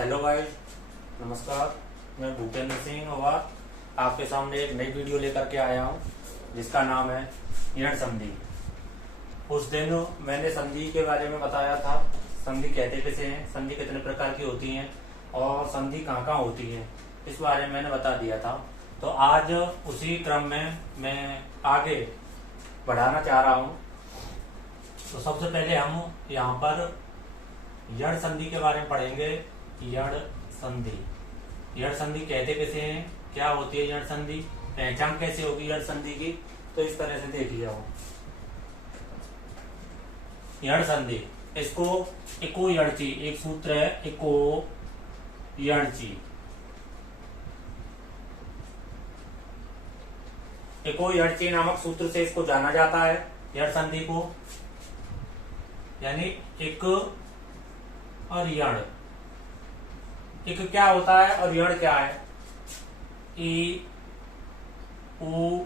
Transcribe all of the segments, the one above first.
Hello guys, नमस्कार। मैं भूपेंद्र सिंह और आपके सामने एक नई वीडियो लेकर के आया हूं, जिसका नाम है यण संधि। उस दिन मैंने संधि के बारे में बताया था, संधि कहते किसे हैं, संधि कितने प्रकार की होती हैं और संधि कहाँ कहाँ होती है, इस बारे में मैंने बता दिया था। तो आज उसी क्रम में मैं आगे बढ़ाना चाह रहा हूँ। तो सबसे पहले हम यहाँ पर यण संधि के बारे में पढ़ेंगे। यण संधि, यण संधि कहते किसे हैं, क्या होती है यण संधि, पहचान कैसे होगी यण संधि की, तो इस तरह से देखिए। यण संधि, इसको इको यणची, एक सूत्र है इको यणची। इको यणची नामक सूत्र से इसको जाना जाता है यण संधि को, यानी एक और यण। एक क्या होता है और यण क्या है। ई उ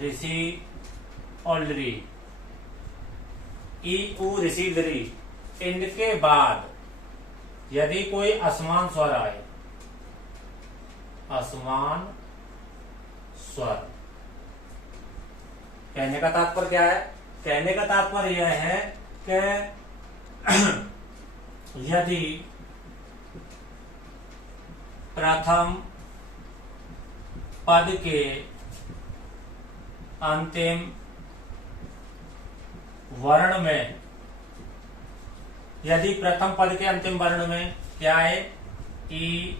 ऋषि और लृ, ई उ ऋषि लृ, इनके बाद यदि कोई असमान स्वर आए, असमान स्वर, कहने का तात्पर्य क्या है, कहने का तात्पर्य यह है कि यदि प्रथम पद के अंतिम वर्ण में, यदि प्रथम पद के अंतिम वर्ण में क्या है, ई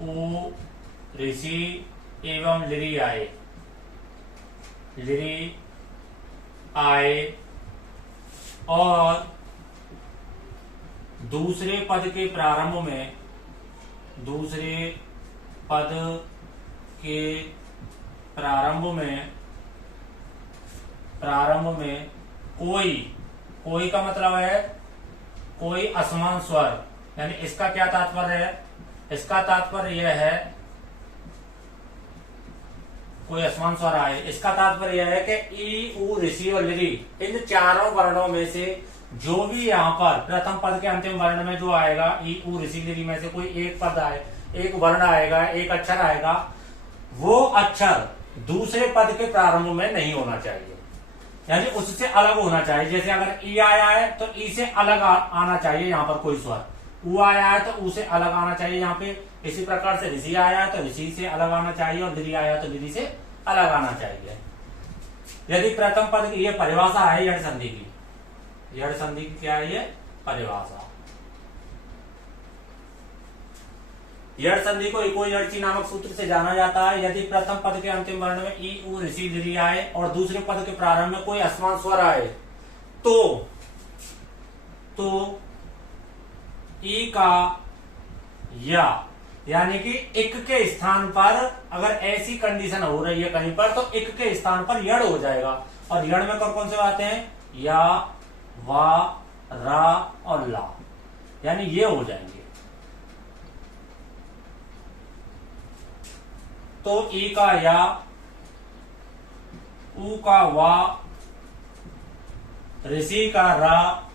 उ ऋषि एवं लृ आए, लृ आए और दूसरे पद के प्रारंभ में, दूसरे पद के प्रारंभ में कोई का मतलब है कोई असमान स्वर, यानी इसका क्या तात्पर्य है, इसका तात्पर्य यह है कोई असमान स्वर आए, इसका तात्पर्य यह है कि ई उ ऋषि और लृ, इन चारों वर्णों में से जो भी यहाँ पर प्रथम पद के अंतिम वर्ण में जो आएगा, ई उ ऋषि लृ में से कोई एक पद आए, एक वर्ण आएगा, एक अक्षर आएगा, वो अक्षर दूसरे पद के प्रारंभ में नहीं होना चाहिए, यानी उससे अलग होना चाहिए। जैसे अगर ई आया है तो ई से अलग आना चाहिए यहाँ पर कोई स्वर, उ आया है तो उ से अलग आना चाहिए यहाँ पे। इसी प्रकार से ऋषि आया है तो ऋषि से अलग आना चाहिए और लृ आया तो लृ से अलग आना चाहिए। यदि प्रथम पद की, ये परिभाषा है यण संधि की, यण संधि की क्या है ये परिभाषा। यण संधि को इको यणची नामक सूत्र से जाना जाता है। यदि प्रथम पद के अंतिम वर्ण में ई उ ऋषि लृ आए और दूसरे पद के प्रारंभ में कोई असमान स्वर आए तो ई का या, यानी कि इक के स्थान पर अगर ऐसी कंडीशन हो रही है कहीं पर तो इक के स्थान पर यण हो जाएगा। और यण में कौन कौन से आते हैं, या, वा, रा और ला, यानी ये हो जाएंगे। तो ई का या, उ का वा, ऋषि का रा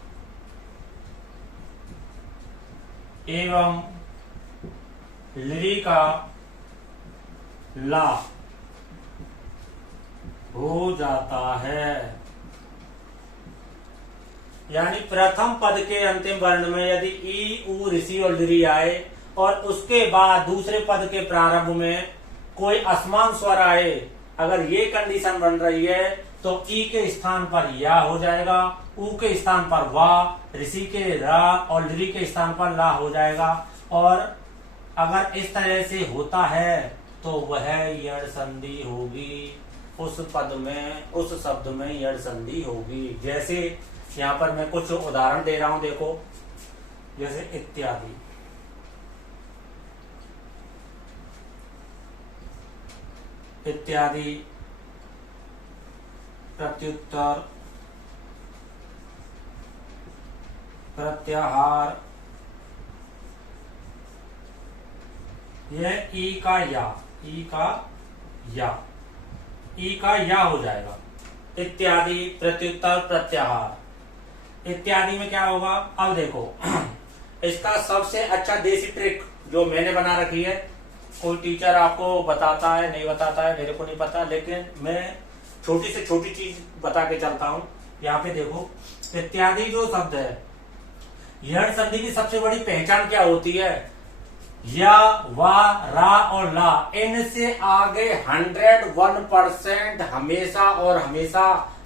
एवं लृ का ला हो जाता है। यानी प्रथम पद के अंतिम वर्ण में यदि ई उ ऋषि और लृ आए और उसके बाद दूसरे पद के प्रारंभ में कोई असमान स्वर आए, अगर ये कंडीशन बन रही है तो ई के स्थान पर या हो जाएगा, उ के स्थान पर वा, ऋषि के रा और लृ के स्थान पर ला हो जाएगा। और अगर इस तरह से होता है तो वह यण संधि होगी, उस पद में, उस शब्द में यण संधि होगी। जैसे यहाँ पर मैं कुछ उदाहरण दे रहा हूं, देखो, जैसे इत्यादि, इत्यादि, प्रत्युत्तर, प्रत्याहार, यह ई का या, ई का या, ई का या हो जाएगा। इत्यादि, प्रत्युत्तर, प्रत्याहार। इत्यादि में क्या होगा, अब देखो इसका सबसे अच्छा देसी ट्रिक जो मैंने बना रखी है, कोई टीचर आपको बताता है नहीं बताता है मेरे को नहीं पता, लेकिन मैं छोटी से छोटी चीज बता के चलता हूं। यहाँ पे देखो, इत्यादि जो शब्द है, यण संधि की सबसे बड़ी पहचान क्या होती है? या, वा, रा और ला, इनसे आगे 101% हमेशा और हमेशा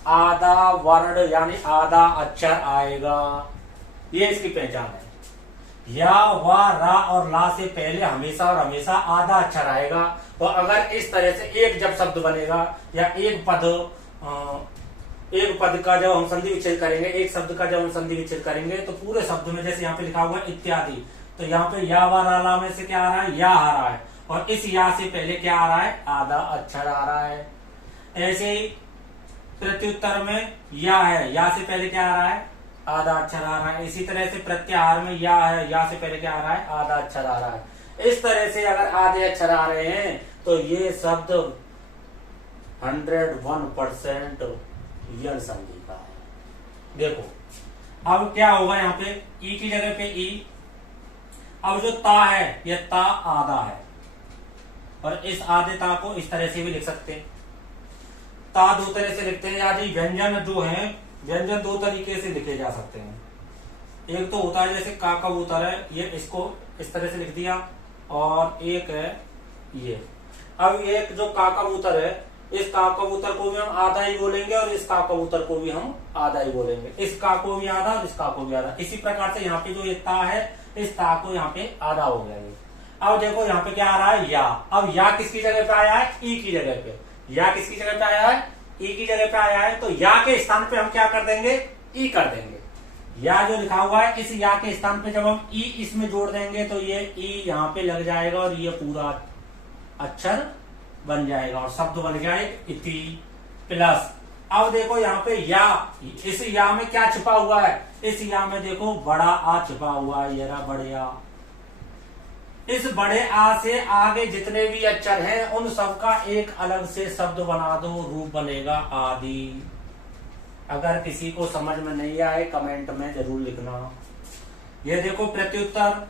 आधा वर्ण यानी आधा अक्षर आएगा। ये इसकी पहचान है। या, वा, रा और ला से पहले हमेशा और हमेशा आधा अक्षर आएगा। तो अगर इस तरह से एक जब शब्द बनेगा या एक पद का जब हम संधि विच्छेद करेंगे, एक शब्द का जब हम संधि विच्छेद करेंगे, तो पूरे शब्द में जैसे यहाँ पे लिखा हुआ है इत्यादि, तो यहाँ पे या, वा, रा, ला में से क्या आ रहा है? या आ रहा है, और इस या से पहले क्या आ रहा है? आधा अक्षर आ रहा है। ऐसे ही प्रत्युत्तर में या है, या से पहले क्या आ रहा है? आधा अक्षर आ रहा है। इसी तरह से प्रत्याहार में या है, या से पहले क्या आ रहा है? आधा अक्षर आ रहा है। इस तरह से अगर आधे अक्षर आ रहे हैं तो ये शब्द 101% यण संधि का है। देखो अब क्या होगा, यहाँ पे ई की जगह पे ई, अब जो ता है ये ता आधा है, और इस आधे ता को इस तरह से भी लिख सकते हैं। ता दो तरह से लिखते हैं, यानी व्यंजन जो है, व्यंजन दो तरीके से लिखे जा सकते हैं। एक तो होता है जैसे का कबूतर है, ये इसको इस तरह से लिख दिया, और एक है ये। अब एक जो का कबूतर है, इस का कबूतर को भी हम आधा ही बोलेंगे और इस का कबूतर को भी हम आधा ही बोलेंगे। इस का को भी आधा और इस का को भी आधा। इसी प्रकार से यहाँ पे जो ये ता है, इस ता को यहाँ पे आधा हो गया ये। अब देखो यहाँ पे क्या आ रहा है? या। अब या किसकी जगह पे आया है? ई की जगह पे। या किसकी जगह पे आया है? ई की जगह पे आया है। तो या के स्थान पे हम क्या कर देंगे? ई कर देंगे। या जो लिखा हुआ है, इस या के स्थान पे जब हम ई इसमें जोड़ देंगे तो ये ई यहाँ पे लग जाएगा और ये पूरा अक्षर बन जाएगा और शब्द बन गया इति प्लस। अब देखो यहाँ पे या, इस या में क्या छिपा हुआ है? इस या में देखो बड़ा आ छिपा हुआ है, ये रहा बड़े आ। इस बड़े आ से आगे जितने भी अक्षर हैं उन सबका एक अलग से शब्द बना दो, रूप बनेगा आदि। अगर किसी को समझ में नहीं आए कमेंट में जरूर लिखना। ये देखो प्रत्युत्तर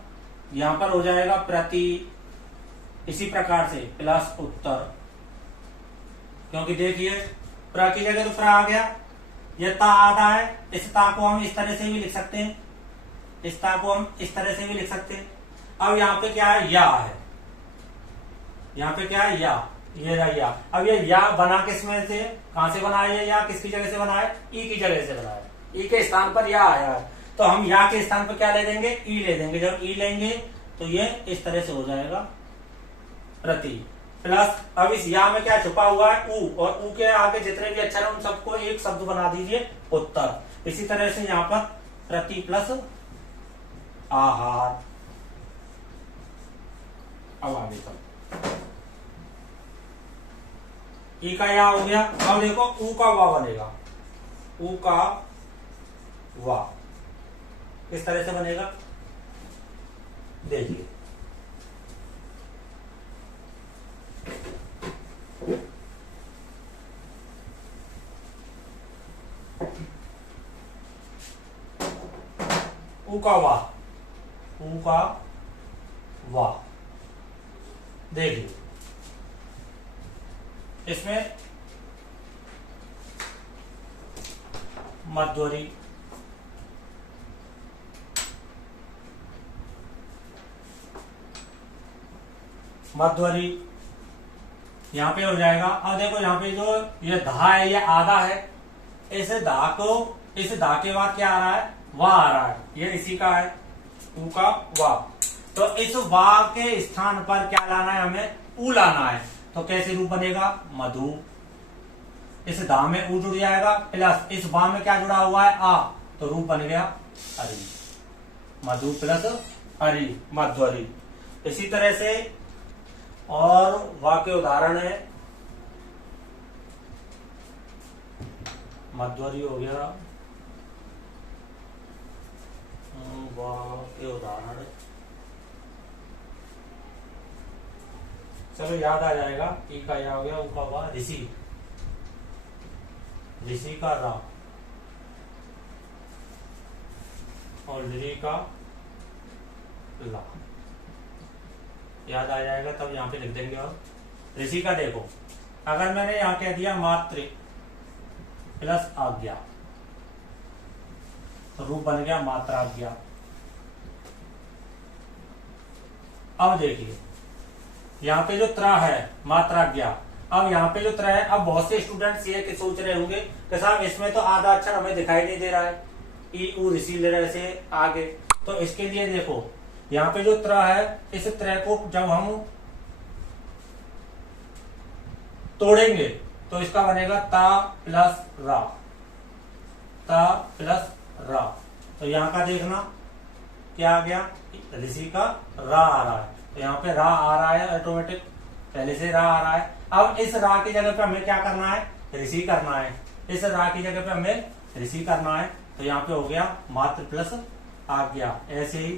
यहां पर हो जाएगा प्रति, इसी प्रकार से प्लस उत्तर, क्योंकि देखिए प्र की जगह तो प्र आ गया, ये ता आधा है, इस ता को हम इस तरह से भी लिख सकते हैं, इस ता को हम इस तरह से भी लिख सकते हैं। अब यहाँ पे क्या है? या है, यहाँ पे क्या है? या, ये रहा या। अब ये या बना किसमें से, कहां से बना है? या किसकी जगह से बना है? ई की जगह से बना है। ई के स्थान पर या आया है, तो हम या के स्थान पर क्या ले देंगे? ई ले देंगे। जब ई लेंगे तो ये इस तरह से हो जाएगा प्रति प्लस। अब इस या में क्या छुपा हुआ है? ऊ, और ऊ के आगे जितने भी अक्षर हैं उन सबको एक शब्द बना दीजिए, उत्तर। इसी तरह से यहाँ पर प्रति प्लस आहार। अब आगे चल, ई का या हो गया। अब देखो ऊ का वा बनेगा, ऊ का वा किस तरह से बनेगा देखिए। ऊ का वा, ऊ का वा, देखिए इसमें मध्वरी, मध्वरी यहां पे हो जाएगा। अब देखो यहाँ पे जो ये धा है, ये आधा है, इस धा को, इस धा के बाद क्या आ रहा है? वाह आ रहा है, ये इसी का है, ऊ का वाह। तो इस वाह के स्थान पर क्या लाना है? हमें ऊ लाना है। तो कैसे रूप बनेगा? मधु। इस धा में ऊ जुड़ जाएगा, प्लस इस वाह में क्या जुड़ा हुआ है? आ, तो रूप बन गया हरि। मधु प्लस हरि, मध्वरी। इसी तरह से और वाह के उदाहरण है, मध्वरी हो गया, वाह के उदाहरण चलो याद आ जाएगा। ई का या हो गया, ऊ का वाह, ऋषि, ऋषि का रा, और ऋ का ला, याद आ जाएगा तब यहाँ पे लिख देंगे। और ऋषि का देखो, अगर मैंने यहाँ कह दिया मात्र प्लस आज्ञा तो रूप बन गया मात्राज्ञा। अब देखिए यहाँ पे जो त्रा है मात्राज्ञा, अब यहाँ पे जो त्रा है, अब बहुत से स्टूडेंट्स ये सोच रहे होंगे कि साहब इसमें तो आधा अक्षर हमें दिखाई नहीं दे रहा है, ई ऊ ऋषि ले से आगे। तो इसके लिए देखो यहाँ पे जो त्रा है, इस त्रा को जब हम तोड़ेंगे तो इसका बनेगा ता प्लस रा, ता प्लस रा। तो यहाँ का देखना क्या आ गया, ऋषि का रा आ रहा है, तो यहाँ पे रा आ रहा है ऑटोमेटिक, पहले से रा आ रहा है। अब इस रा की जगह पे हमें क्या करना है, ऋषि करना है। इस रा की जगह पे हमें ऋषि करना है, तो यहाँ पे हो गया मात्र प्लस आज्ञा। ऐसे ही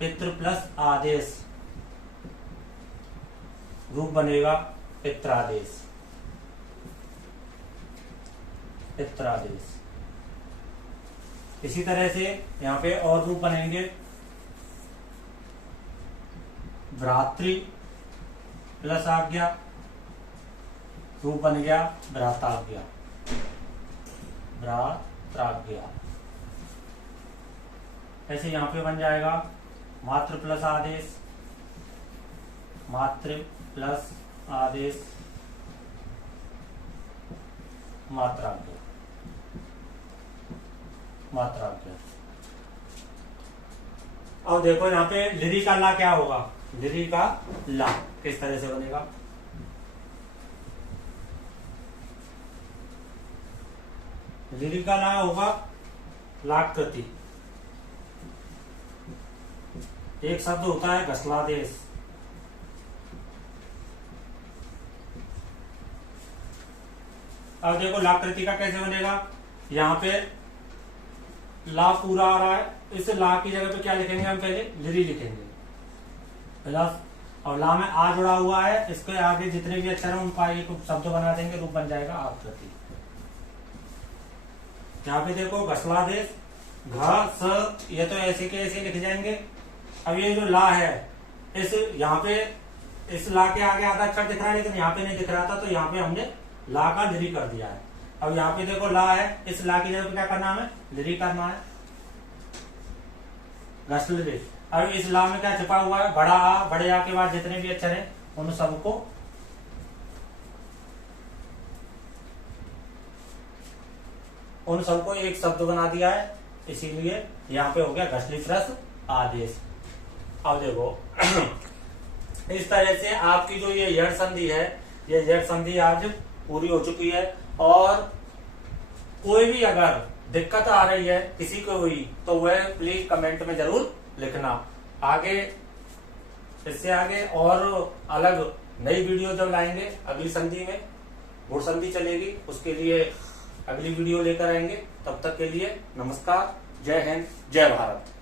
पितृ प्लस आदेश, रूप बनेगा पित्रादेश, पित्रादेश। इसी तरह से यहाँ पे और रूप बनेंगे, भ्रातृ प्लस आज्ञा, रूप बन गया भ्राताज्ञा, भ्रात्राज्ञा। ऐसे यहाँ पे बन जाएगा मात्र प्लस आदेश, मात्र प्लस आदेश, मात्राज्ञा, मात्राज्ञा। अब देखो यहाँ पे लिरी का ला क्या होगा, लिरी का ला किस तरह से बनेगा। लिरी का ला होगा लाकृति, एक शब्द होता है घसलादेश, अब देखो लाकृति का कैसे बनेगा, यहाँ पे ला पूरा आ रहा है, इस ला की जगह पे क्या लिखेंगे हम, पहले लिरी लिखेंगे प्लस, और ला में आ जुड़ा हुआ है, इसके आगे जितने भी अक्षर हैं उनका एक शब्द बना देंगे, रूप बन जाएगा आकृति। यहाँ पे देखो घसलादेश, घ स, ये तो ऐसे के ऐसे लिख जाएंगे। अब ये जो ला है, इस यहाँ पे इस ला के आगे आधा अक्षर दिख रहा है, लेकिन यहाँ पे नहीं दिख रहा था, तो यहाँ पे हमने ला का लिरी कर दिया है। अब यहाँ पे देखो ला है, इस ला की जगह पे क्या करना है, हमें लिरी करना है, घसलिरी। अब इस ला में क्या छिपा हुआ है, बड़ा आ, बड़े आ के बाद जितने भी अक्षर हैं उन सबको एक शब्द बना दिया है, इसीलिए यहाँ पे हो गया घसली प्लस आदेश। अब देखो इस तरह से आपकी जो ये यड़ संधि है, ये यड़ संधि आज पूरी हो चुकी है। और कोई भी अगर दिक्कत आ रही है किसी को हुई तो वह प्लीज कमेंट में जरूर लिखना। आगे इससे आगे और अलग नई वीडियो जब लाएंगे, अगली संधि में गुण संधि चलेगी, उसके लिए अगली वीडियो लेकर आएंगे। तब तक के लिए नमस्कार, जय हिंद, जय भारत।